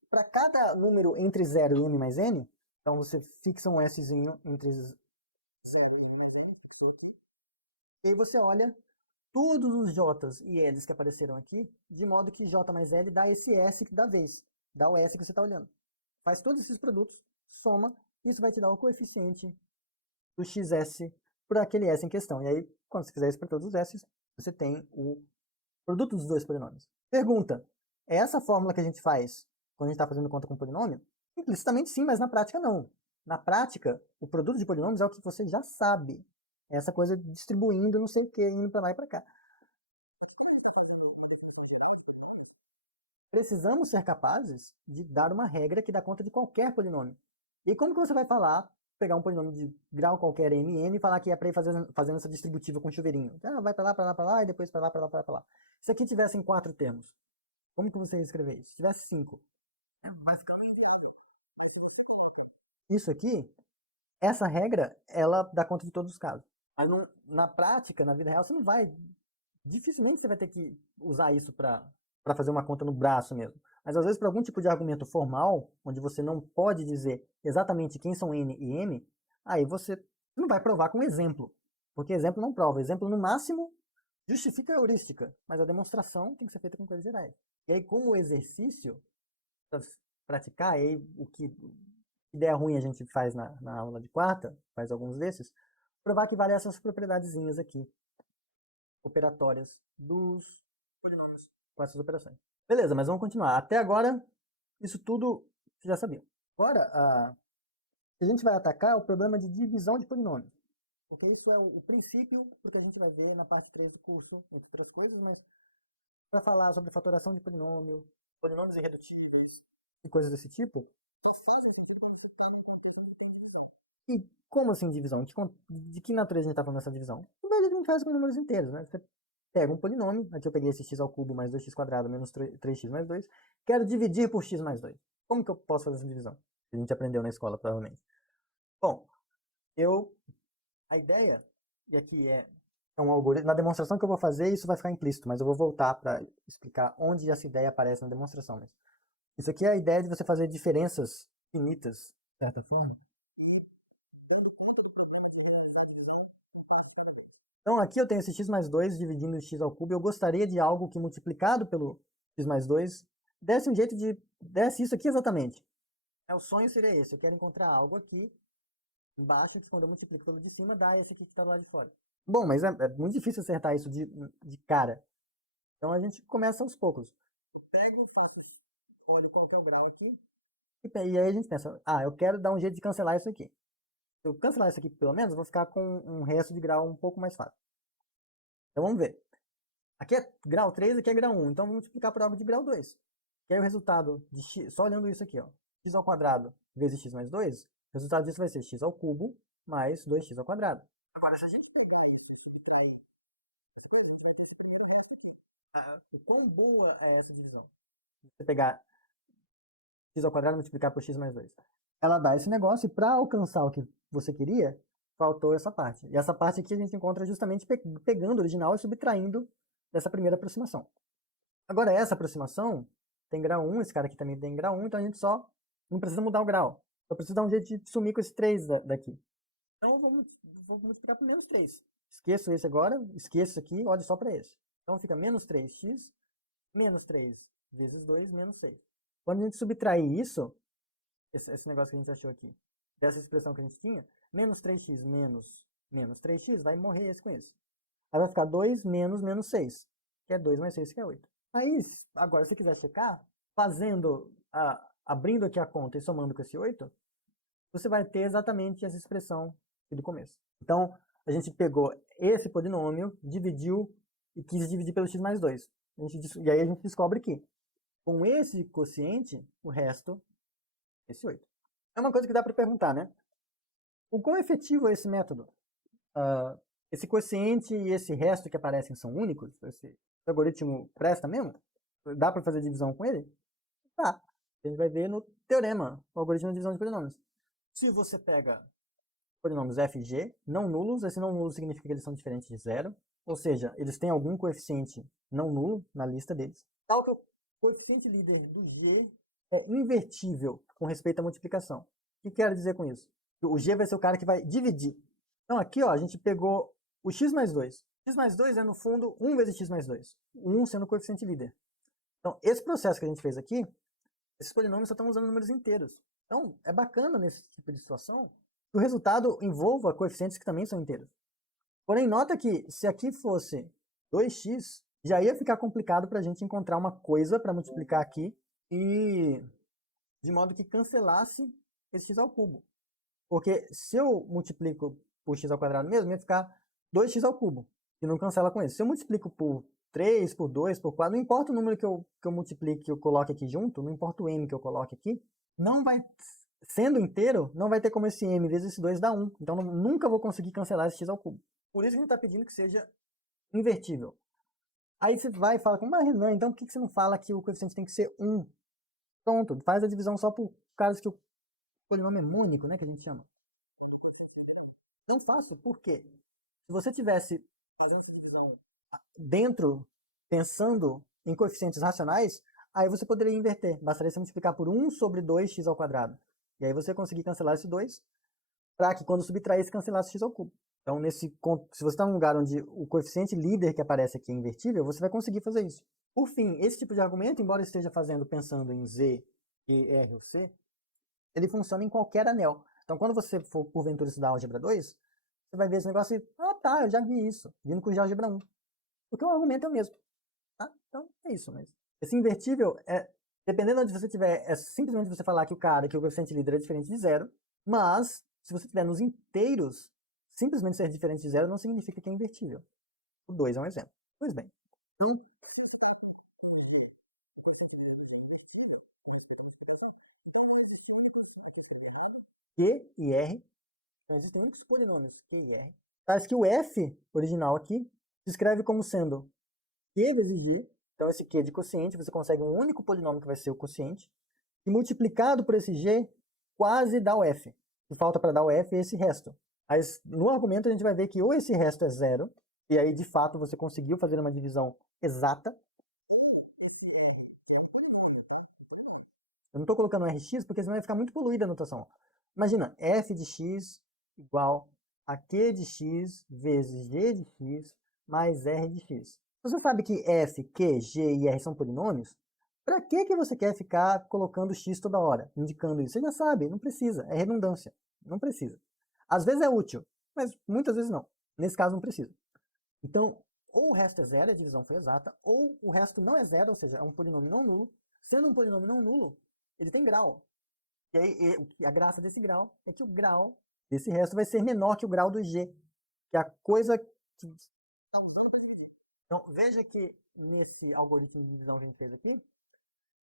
para cada número entre 0 e m mais n, então você fixa um Szinho entre 0 e minhas n, fixou aqui. E aí você olha todos os j's e l's que apareceram aqui, de modo que j mais l dá esse s da vez, dá o s que você está olhando. Faz todos esses produtos, soma, isso vai te dar o coeficiente do xs por aquele s em questão. E aí, quando você fizer isso para todos os s, você tem o produto dos dois polinômios. Pergunta, é essa fórmula que a gente faz quando a gente está fazendo conta com polinômio? Implicitamente sim, mas na prática não. Na prática, o produto de polinômios é o que você já sabe. É essa coisa distribuindo não sei o que, indo para lá e para cá. Precisamos ser capazes de dar uma regra que dá conta de qualquer polinômio. E como que você vai falar, pegar um polinômio de grau qualquer mn e falar que é para ir fazendo essa distributiva com chuveirinho? Ah, vai para lá, para lá, para lá, e depois para lá, para lá, para lá. Se aqui tivessem 4 termos, como que você ia escrever isso? Se tivesse 5. Isso aqui, essa regra, ela dá conta de todos os casos. Mas na prática, na vida real, você não vai. Dificilmente você vai ter que usar isso para fazer uma conta no braço mesmo. Mas às vezes, para algum tipo de argumento formal, onde você não pode dizer exatamente quem são n e m, aí você não vai provar com exemplo. Porque exemplo não prova. Exemplo, no máximo, justifica a heurística. Mas a demonstração tem que ser feita com coisas gerais. E aí, como exercício, para praticar, aí o que ideia ruim a gente faz na aula de quarta, faz alguns desses, provar que vale essas propriedadezinhas aqui, operatórias dos polinômios com essas operações. Beleza, mas vamos continuar. Até agora, isso tudo você já sabia. Agora, a gente vai atacar o problema de divisão de polinômios. Porque isso é o princípio do que a gente vai ver na parte 3 do curso, entre outras coisas, mas para falar sobre fatoração de polinômio, polinômios irredutíveis e coisas desse tipo, só fazem sentido quando você está num contexto de divisão. E como assim divisão? De que natureza a gente está falando dessa divisão? Na verdade, a gente faz com números inteiros, né? Você pega um polinômio, aqui eu peguei esse x ao cubo mais 2x quadrado menos 3x mais 2, quero dividir por x mais 2. Como que eu posso fazer essa divisão? A gente aprendeu na escola, provavelmente. Bom, a ideia, e aqui é um algoritmo, na demonstração que eu vou fazer, isso vai ficar implícito, mas eu vou voltar para explicar onde essa ideia aparece na demonstração. Mas isso aqui é a ideia de você fazer diferenças finitas, de certa forma, dando conta do problema de realizar a divisão um passo cada vez. Então aqui eu tenho esse x mais 2 dividindo o x ao cubo, e eu gostaria de algo que multiplicado pelo x mais 2 desse um jeito de... desse isso aqui exatamente. O sonho seria esse, eu quero encontrar algo aqui embaixo, que quando eu multiplico pelo de cima, dá esse aqui que está do lado de fora. Bom, mas é muito difícil acertar isso de cara. Então a gente começa aos poucos. Eu pego, faço, olho qual que é o grau aqui, e aí a gente pensa, eu quero dar um jeito de cancelar isso aqui. Se eu cancelar isso aqui, pelo menos, eu vou ficar com um resto de grau um pouco mais fácil. Então vamos ver. Aqui é grau 3, aqui é grau 1. Então vamos multiplicar por algo de grau 2. E aí o resultado de x, só olhando isso aqui, ó, x ao quadrado vezes x mais 2, o resultado disso vai ser x ao cubo mais 2x ao quadrado. Agora, se a gente pegar isso e subtrair, vai ter esse primeiro passo aqui. O quão boa é essa divisão? Você pegar x ao quadrado e multiplicar por x mais 2. Ela dá esse negócio e para alcançar o que você queria, faltou essa parte. E essa parte aqui a gente encontra justamente pegando o original e subtraindo dessa primeira aproximação. Agora, essa aproximação tem grau 1, esse cara aqui também tem grau 1, então a gente só não precisa mudar o grau. Só precisa dar um jeito de sumir com esse 3 daqui. Então, vou multiplicar por menos 3. Esqueço esse agora, esqueço isso aqui, olhe só para esse. Então, fica menos 3x, menos 3 vezes 2, menos 6. Quando a gente subtrair isso, esse negócio que a gente achou aqui, dessa expressão que a gente tinha, menos 3x menos 3x, vai morrer esse com isso. Aí vai ficar 2 menos menos 6, que é 2 mais 6, que é 8. Aí, agora, se você quiser checar, abrindo aqui a conta e somando com esse 8, você vai ter exatamente essa expressão aqui do começo. Então, a gente pegou esse polinômio, dividiu e quis dividir pelo x mais 2. E aí a gente descobre que, com esse quociente, o resto, esse 8. É uma coisa que dá para perguntar, né? O quão efetivo é esse método? Esse quociente e esse resto que aparecem são únicos? Esse algoritmo presta mesmo? Dá para fazer divisão com ele? Tá. A gente vai ver no teorema, o algoritmo de divisão de polinômios. Se você pega polinômios f e g não nulos, esse não nulo significa que eles são diferentes de zero, ou seja, eles têm algum coeficiente não nulo na lista deles. Tal que o coeficiente líder do g é invertível com respeito à multiplicação. O que quero dizer com isso? O g vai ser o cara que vai dividir. Então aqui, ó, a gente pegou o x mais 2. X mais 2 é, no fundo, 1 vezes x mais 2. 1 sendo o coeficiente líder. Então, esse processo que a gente fez aqui, esses polinômios só estão usando números inteiros. Então, é bacana nesse tipo de situação que o resultado envolva coeficientes que também são inteiros. Porém, nota que se aqui fosse 2x, já ia ficar complicado para a gente encontrar uma coisa para multiplicar aqui e de modo que cancelasse esse x ao cubo. Porque se eu multiplico por x ao quadrado mesmo, ia ficar 2x ao cubo, que não cancela com isso. Se eu multiplico por 3, por 2, por 4, não importa o número que eu multiplique, que eu coloque aqui junto, não importa o m que eu coloque aqui, não vai, sendo inteiro, não vai ter como esse m vezes esse 2 dar 1. Então, nunca vou conseguir cancelar esse x ao cubo. Por isso que a gente está pedindo que seja invertível. Aí você vai e fala, mas Renan, então por que você não fala que o coeficiente tem que ser 1? Pronto, faz a divisão só por casos que o polinômio é mônico, né, que a gente chama. Não faço, por quê? Se você tivesse fazendo essa divisão dentro, pensando em coeficientes racionais, aí você poderia inverter. Bastaria você multiplicar por 1 sobre 2x ao quadrado. E aí você conseguir cancelar esse 2, para que quando subtraísse, cancelasse x ao cubo. Então, se você está num lugar onde o coeficiente líder que aparece aqui é invertível, você vai conseguir fazer isso. Por fim, esse tipo de argumento, embora esteja pensando em Z, E, R ou C, ele funciona em qualquer anel. Então, quando você for, porventura, estudar álgebra 2, você vai ver esse negócio e, tá, eu já vi isso, vindo com o álgebra 1. Porque o argumento é o mesmo. Tá? Então, é isso mesmo. Esse invertível, dependendo de onde você estiver, é simplesmente você falar que o coeficiente líder é diferente de zero, mas, se você estiver nos inteiros, simplesmente ser diferente de zero não significa que é invertível. O 2 é um exemplo. Pois bem. Então, Q e R, então existem únicos polinômios Q e R. Tais que o F original aqui se escreve como sendo Q vezes G. Então, esse Q de quociente, você consegue um único polinômio que vai ser o quociente, e multiplicado por esse G, quase dá o F. O que falta para dar o F é esse resto. Mas no argumento a gente vai ver que ou esse resto é zero, e aí de fato você conseguiu fazer uma divisão exata. Eu não estou colocando Rx porque senão vai ficar muito poluída a notação. Imagina, f de x igual a q de x vezes g de x mais r de x. Você sabe que f, q, g e r são polinômios? Para que você quer ficar colocando x toda hora, indicando isso? Você já sabe, não precisa, é redundância, não precisa. Às vezes é útil, mas muitas vezes não. Nesse caso não precisa. Então, ou o resto é zero, a divisão foi exata, ou o resto não é zero, ou seja, é um polinômio não nulo. Sendo um polinômio não nulo, ele tem grau. E aí, a graça desse grau é que o grau desse resto vai ser menor que o grau do g, que é a coisa que está usando para dividir. Então, veja que nesse algoritmo de divisão que a gente fez aqui,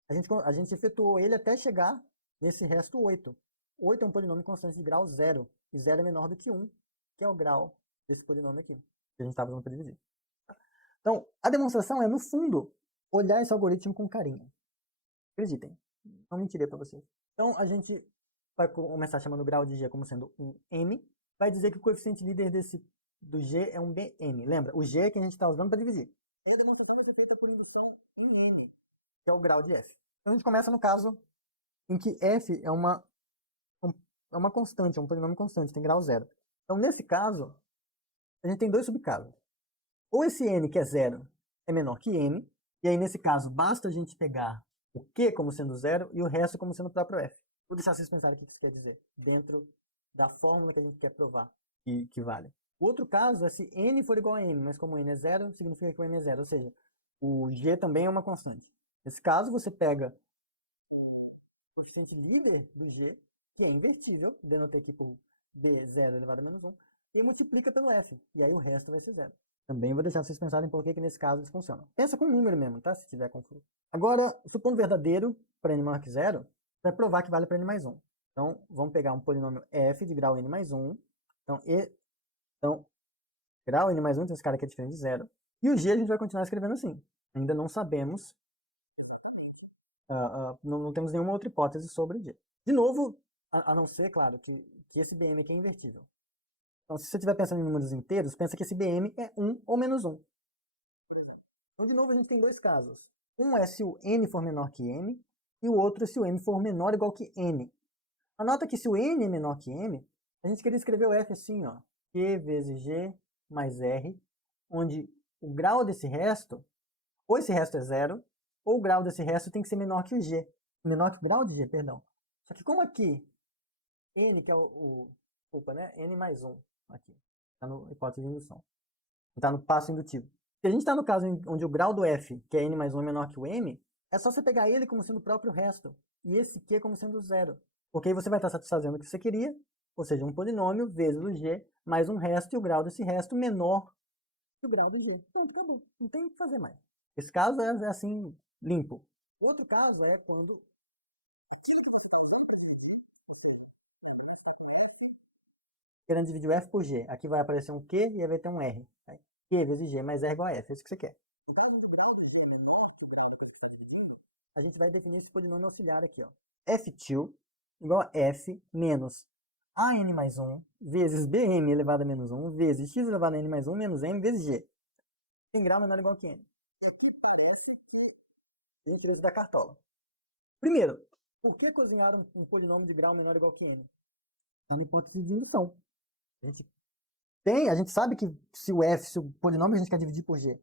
a gente efetuou ele até chegar nesse resto 8. 8 é um polinômio constante de grau 0, e 0 é menor do que 1, que é o grau desse polinômio aqui, que a gente estava usando para dividir. Então, a demonstração é, no fundo, olhar esse algoritmo com carinho. Acreditem, não mentirei para vocês. Então, a gente vai começar chamando o grau de G como sendo um M, vai dizer que o coeficiente líder do G é um BM. Lembra, o G é que a gente está usando para dividir. E a demonstração vai ser feita por indução em M, que é o grau de F. Então, a gente começa no caso em que F é uma constante, é um polinômio constante, tem grau 0. Então, nesse caso, a gente tem dois subcasos. Ou esse N, que é 0, é menor que M, e aí, nesse caso, basta a gente pegar o Q como sendo 0 e o resto como sendo o próprio F. Vou deixar vocês pensarem o que isso quer dizer, dentro da fórmula que a gente quer provar, que vale. O outro caso é se N for igual a M, mas como N é 0, significa que o M é 0, ou seja, o G também é uma constante. Nesse caso, você pega o coeficiente líder do G, que é invertível, denotei aqui por B0 elevado a menos 1, e multiplica pelo F, e aí o resto vai ser 0. Também vou deixar vocês pensarem por que nesse caso eles funcionam. Pensa com um número mesmo, tá? Se tiver confuso. Agora, supondo verdadeiro para n maior que 0, vai provar que vale para n mais 1. Então, vamos pegar um polinômio f de grau n mais 1. Então, grau n mais 1, então esse cara aqui é diferente de 0. E o g a gente vai continuar escrevendo assim. Ainda não sabemos, não temos nenhuma outra hipótese sobre g. De novo, a não ser, claro, que esse bm aqui é invertível. Então, se você estiver pensando em números inteiros, pensa que esse BM é 1 ou menos 1, por exemplo. Então, de novo, a gente tem dois casos. Um é se o n for menor que m, e o outro é se o m for menor ou igual que n. Anota que se o n é menor que m, a gente queria escrever o f assim, ó. Q vezes G mais R, onde o grau desse resto, ou esse resto é zero, ou o grau desse resto tem que ser menor que o G. Menor que o grau de G, perdão. Só que como aqui, N, que é desculpa, né? N mais 1, aqui. Está no hipótese de indução. Está no passo indutivo. Se a gente está no caso onde o grau do F, que é N mais 1, é menor que o M, é só você pegar ele como sendo o próprio resto. E esse Q como sendo zero. Porque aí você vai estar satisfazendo o que você queria, ou seja, um polinômio vezes o G, mais um resto, e o grau desse resto menor que o grau do G. Pronto, acabou. Não tem o que fazer mais. Esse caso é assim, limpo. O outro caso é quando querendo dividir o F por G. Aqui vai aparecer um Q e aí vai ter um R. Aí, Q vezes G mais R igual a F. É isso que você quer. No caso do grau do G é menor que o grau que está dividindo, a gente vai definir esse polinômio auxiliar aqui. Ó. F2 igual a F menos AN mais 1 vezes BM elevado a menos 1 vezes X elevado a N mais 1 menos M vezes G. Tem grau menor ou igual que N. Aqui parece que a gente tirou isso da cartola. Primeiro, por que cozinhar um polinômio de grau menor ou igual que N? Está na hipótese de indução. A gente sabe que se o polinômio que a gente quer dividir por G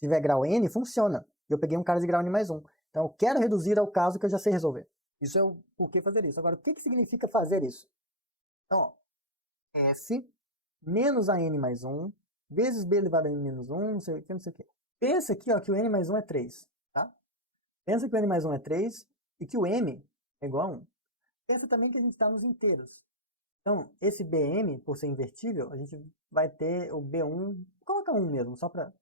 tiver grau N, funciona. Eu peguei um cara de grau N mais 1. Então eu quero reduzir ao caso que eu já sei resolver. Isso é o porquê fazer isso. Agora, o que significa fazer isso? Então, ó, F menos a N mais 1 vezes B elevado a N menos 1, não sei o que, não sei o que. Pensa aqui ó, que o N mais 1 é 3. Tá? Pensa que o N mais 1 é 3 e que o M é igual a 1. Pensa também que a gente está nos inteiros. Então, esse BM, por ser invertível, a gente vai ter o B1, coloca 1 mesmo, só para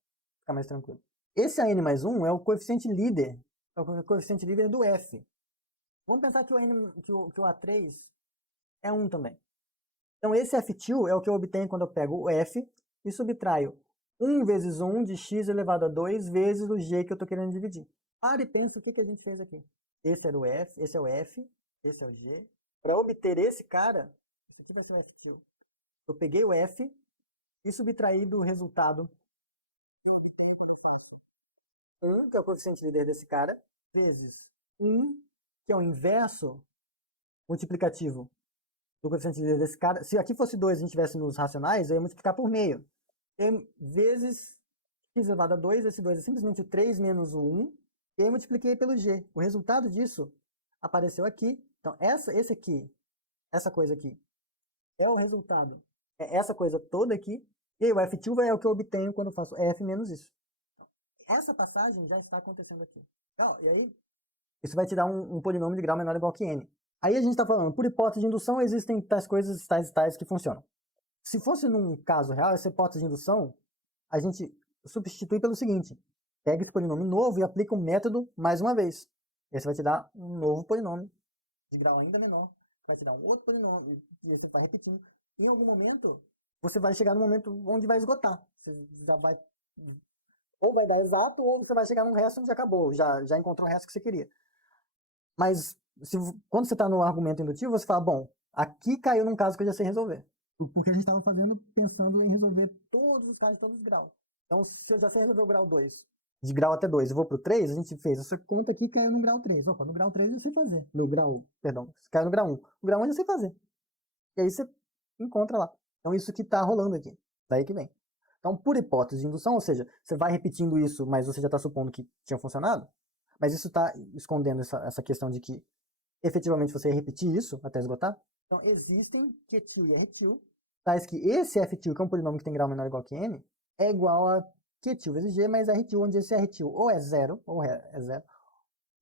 ficar mais tranquilo. Esse AN mais 1 é o coeficiente líder, é o coeficiente líder do F. Vamos pensar que o A3 é 1 também. Então, esse F2 é o que eu obtenho quando eu pego o F e subtraio 1 vezes 1 de x elevado a 2 vezes o g que eu estou querendo dividir. Para e pensa o que a gente fez aqui. Esse era o F, esse é o F, esse é o G. Para obter esse cara, isso aqui vai ser o F2. Eu peguei o F e subtraí do resultado que eu obtenho quando eu faço 1, que é o coeficiente líder desse cara, vezes 1, que é o inverso multiplicativo do coeficiente líder desse cara. Se aqui fosse 2 e a gente tivesse nos racionais, eu ia multiplicar por meio. E vezes x elevado a 2, esse 2 é simplesmente o 3 menos o 1, e aí eu multipliquei pelo g. O resultado disso apareceu aqui. Então, esse aqui, essa coisa aqui, é o resultado. É essa coisa toda aqui. E aí o F2 é o que eu obtenho quando eu faço F menos isso. Essa passagem já está acontecendo aqui. Então, e aí, isso vai te dar um polinômio de grau menor ou igual que n. Aí a gente está falando, por hipótese de indução, existem tais coisas, tais e tais que funcionam. Se fosse num caso real, essa hipótese de indução, a gente substitui pelo seguinte. Pega esse polinômio novo e aplica o método mais uma vez. Esse vai te dar um novo polinômio de grau ainda menor. Vai te dar um outro polinômio. E você vai repetindo. Em algum momento, você vai chegar no momento onde vai esgotar. Você já vai... Ou vai dar exato, ou você vai chegar num resto onde acabou. Já encontrou o resto que você queria. Mas quando você está no argumento indutivo, você fala, bom, aqui caiu num caso que eu já sei resolver. Porque a gente estava fazendo pensando em resolver todos os casos de todos os graus. Então, se eu já sei resolver o grau 2, de grau até 2, eu vou para o 3, a gente fez essa conta aqui e caiu no grau 3. Opa, no grau 3 eu já sei fazer. No grau, perdão, caiu no grau 1. O grau 1 eu já sei fazer. E aí você encontra lá. Então, isso que está rolando aqui. Daí que vem. Então, por hipótese de indução, ou seja, você vai repetindo isso, mas você já está supondo que tinha funcionado, mas isso está escondendo essa questão de que efetivamente você ia repetir isso até esgotar. Então, existem Q2 e R2, tais que esse F2, que é um polinômio que tem grau menor ou igual que n, é igual a Q2 vezes G mais R2, onde esse R2 ou é zero,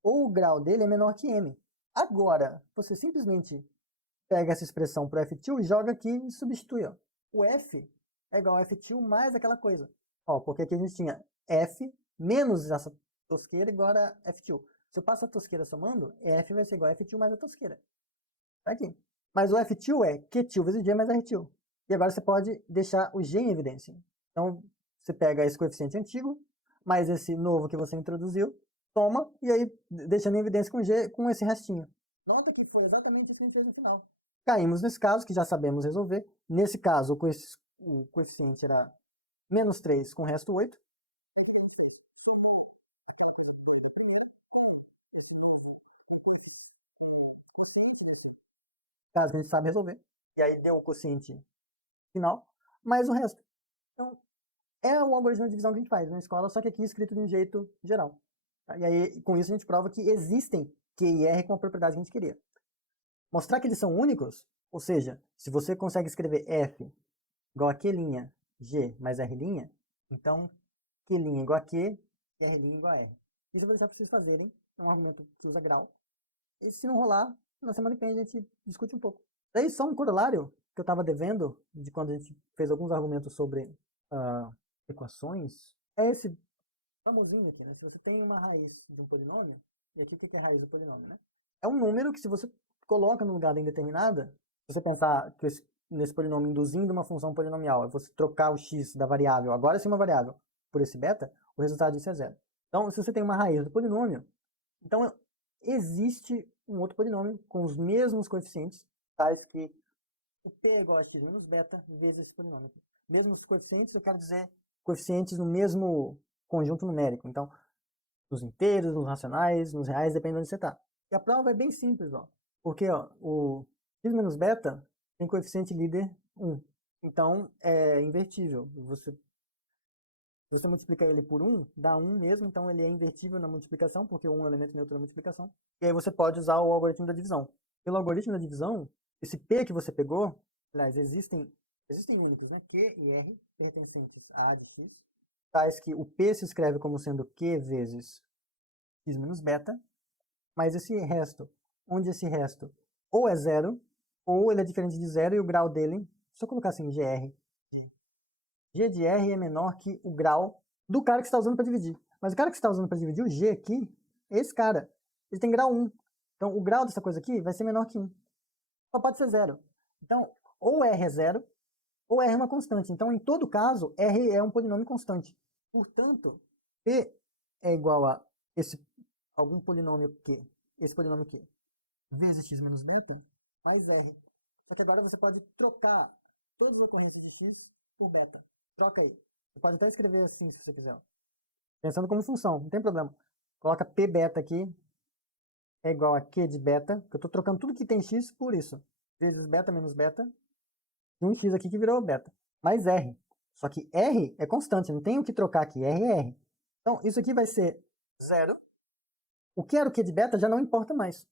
ou o grau dele é menor que m. Agora, você simplesmente pega essa expressão para o F2 e joga aqui e substitui. Ó. O F é igual a F2 mais aquela coisa. Ó, porque aqui a gente tinha F menos essa tosqueira igual a F2. Se eu passo a tosqueira somando, F vai ser igual a F2 mais a tosqueira. Tá aqui. Mas o F2 é Q2 vezes G mais R2. E agora você pode deixar o G em evidência. Então, você pega esse coeficiente antigo, mais esse novo que você introduziu, toma, e aí deixando em evidência com G, com esse restinho. Nota que foi exatamente isso que a gente fez no final. Caímos nesse caso, que já sabemos resolver. Nesse caso, o coeficiente era menos 3 com o resto 8. Caso que a gente sabe resolver. E aí deu o quociente final. mais o resto. Então, é o algoritmo de divisão que a gente faz na escola, só que aqui escrito de um jeito geral. Tá? E aí, com isso, a gente prova que existem Q e R com a propriedade que a gente queria. Mostrar que eles são únicos, ou seja, se você consegue escrever F igual a Q' G mais R', então Q' igual a Q e R' igual a R. Isso eu vou deixar para vocês fazerem, é um argumento que usa grau. E se não rolar, na semana que vem a gente discute um pouco. Daí só um corolário que eu estava devendo, de quando a gente fez alguns argumentos sobre equações, é esse famosinho aqui, né? Se você tem uma raiz de um polinômio, e aqui o que é a raiz do polinômio, né? É um número que se você coloca no lugar da indeterminada, se você pensar que nesse polinômio induzindo uma função polinomial, é você trocar o x da variável, agora sim uma variável, por esse beta, o resultado disso é zero. Então, se você tem uma raiz do polinômio, então existe um outro polinômio com os mesmos coeficientes, tais que o p é igual a x menos beta vezes esse polinômio. Mesmos coeficientes, eu quero dizer coeficientes no mesmo conjunto numérico. Então, nos inteiros, nos racionais, nos reais, depende de onde você está. E a prova é bem simples, ó. Porque ó, o x menos beta tem coeficiente líder 1. Então, é invertível. Se você multiplicar ele por 1, dá 1 mesmo, então ele é invertível na multiplicação, porque 1 é um elemento neutro na multiplicação. E aí você pode usar o algoritmo da divisão. Pelo algoritmo da divisão, esse P que você pegou, aliás, existem únicos, né? Q e R pertencentes a A de X, tais que o P se escreve como sendo Q vezes X menos beta, mas esse resto, onde esse resto ou é zero, ou ele é diferente de zero e o grau dele, se eu colocar assim, GR, G de R é menor que o grau do cara que você está usando para dividir. Mas o cara que você está usando para dividir, o G aqui, é esse cara. Ele tem grau 1. Então, o grau dessa coisa aqui vai ser menor que 1. Só pode ser zero. Então, ou R é zero, ou R é uma constante. Então, em todo caso, R é um polinômio constante. Portanto, P é igual a algum polinômio Q, esse polinômio Q, vezes x menos 20, mais R. Só que agora você pode trocar todas as ocorrências de x por beta. Troca aí. Você pode até escrever assim, se você quiser. Pensando como função, não tem problema. Coloca P beta aqui, é igual a Q de beta, que eu estou trocando tudo que tem x por isso. Vezes beta menos beta, e um x aqui que virou beta. Mais R. Só que R é constante, não tem o que trocar aqui. R é R. Então, isso aqui vai ser zero. O que era o Q de beta já não importa mais,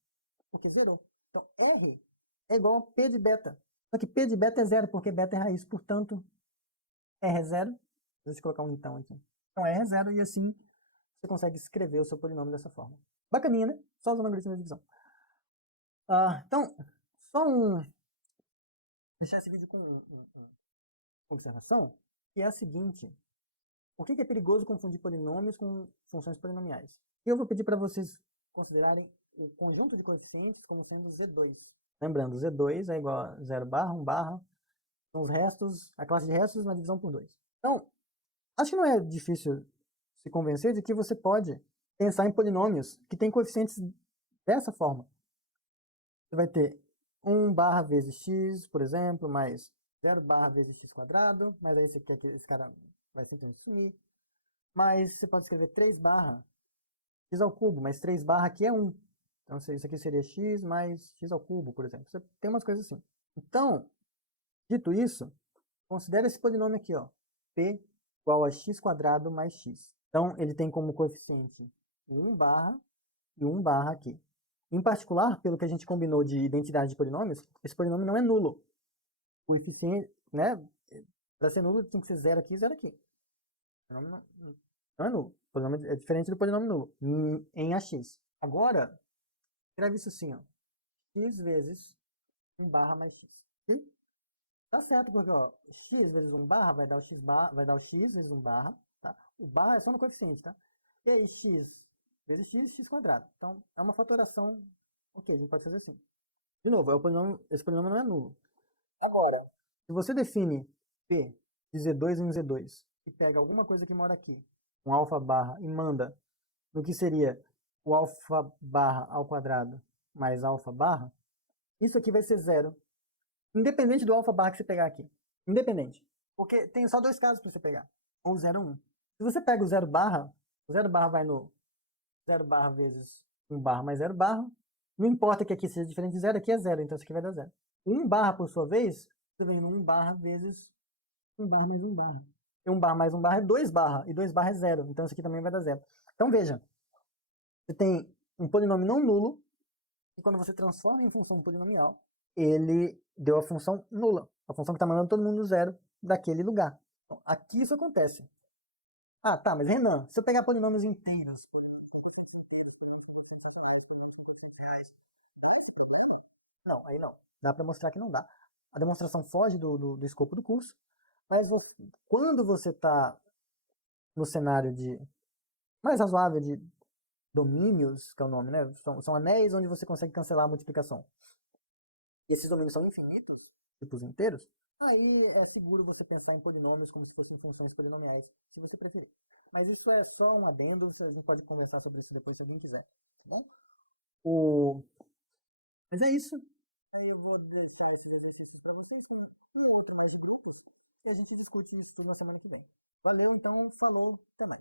porque zerou. Então, R é igual a P de beta. Só que P de beta é zero, porque beta é raiz. Portanto, R é zero. Deixa eu colocar um então aqui. Então, R é zero e assim você consegue escrever o seu polinômio dessa forma. Bacaninha, né? Só usando algoritmo de divisão. Então, só deixar esse vídeo com uma observação, que é a seguinte. Por que é perigoso confundir polinômios com funções polinomiais? E eu vou pedir para vocês considerarem o conjunto de coeficientes como sendo Z2. Lembrando, Z2 é igual a 0 barra, 1 barra, são os restos, a classe de restos na divisão por 2. Então, acho que não é difícil se convencer de que você pode pensar em polinômios que têm coeficientes dessa forma. Você vai ter 1 barra vezes x, por exemplo, mais 0 barra vezes x quadrado, mas aí você quer que esse cara vai simplesmente sumir. Mas você pode escrever 3 barra x ao cubo, mas 3 barra aqui é 1. Então isso aqui seria x mais x ao cubo, por exemplo. Você tem umas coisas assim. Então, dito isso, considere esse polinômio aqui, ó, p igual a x quadrado mais x. Então, ele tem como coeficiente 1 barra e 1 barra aqui. Em particular, pelo que a gente combinou de identidade de polinômios, esse polinômio não é nulo. O coeficiente, né, para ser nulo, tem que ser 0 aqui e 0 aqui. O polinômio não é nulo. O polinômio é diferente do polinômio nulo, em AX. Agora, escreve isso assim, ó, x vezes 1 barra mais x. Tá certo, porque ó, x vezes 1 barra vai dar o x, vai dar o x vezes 1 barra. Tá? O barra é só no coeficiente, tá? E aí, x vezes x, x quadrado. Então, é uma fatoração. Ok, a gente pode fazer assim. De novo, esse polinômio não é nulo. Agora, se você define p de Z2 em Z2 e pega alguma coisa que mora aqui, um alfa barra, e manda no que seria o alfa barra ao quadrado mais alfa barra, isso aqui vai ser zero. Independente do alfa barra que você pegar aqui. Independente. Porque tem só dois casos para você pegar. Ou 0, 1. Se você pega o 0 barra vai no 0 barra vezes 1 barra mais 0 barra. Não importa que aqui seja diferente de 0, aqui é 0, então isso aqui vai dar 0. 1 barra, por sua vez, você vem no 1 barra vezes um barra mais um barra. E um barra mais um barra é 2 barra, e 2 barra é zero. Então isso aqui também vai dar zero. Então veja, você tem um polinômio não nulo, e quando você transforma em função polinomial, ele deu a função nula. A função que está mandando todo mundo do zero daquele lugar. Então, aqui isso acontece. Ah, tá, mas Renan, se eu pegar polinômios inteiros, não, aí não. Dá para mostrar que não dá. A demonstração foge do escopo do curso, mas quando você está no cenário de mais razoável de domínios, que é o nome, né? São anéis onde você consegue cancelar a multiplicação. E esses domínios são infinitos, tipos inteiros. Aí é seguro você pensar em polinômios como se fossem funções polinomiais, se você preferir. Mas isso é só um adendo, a gente pode conversar sobre isso depois se alguém quiser, tá bom? O... Mas é isso. Aí eu vou deixar esse exercício para vocês com um ou outro mais de grupos e a gente discute isso tudo na semana que vem. Valeu, então, falou, até mais.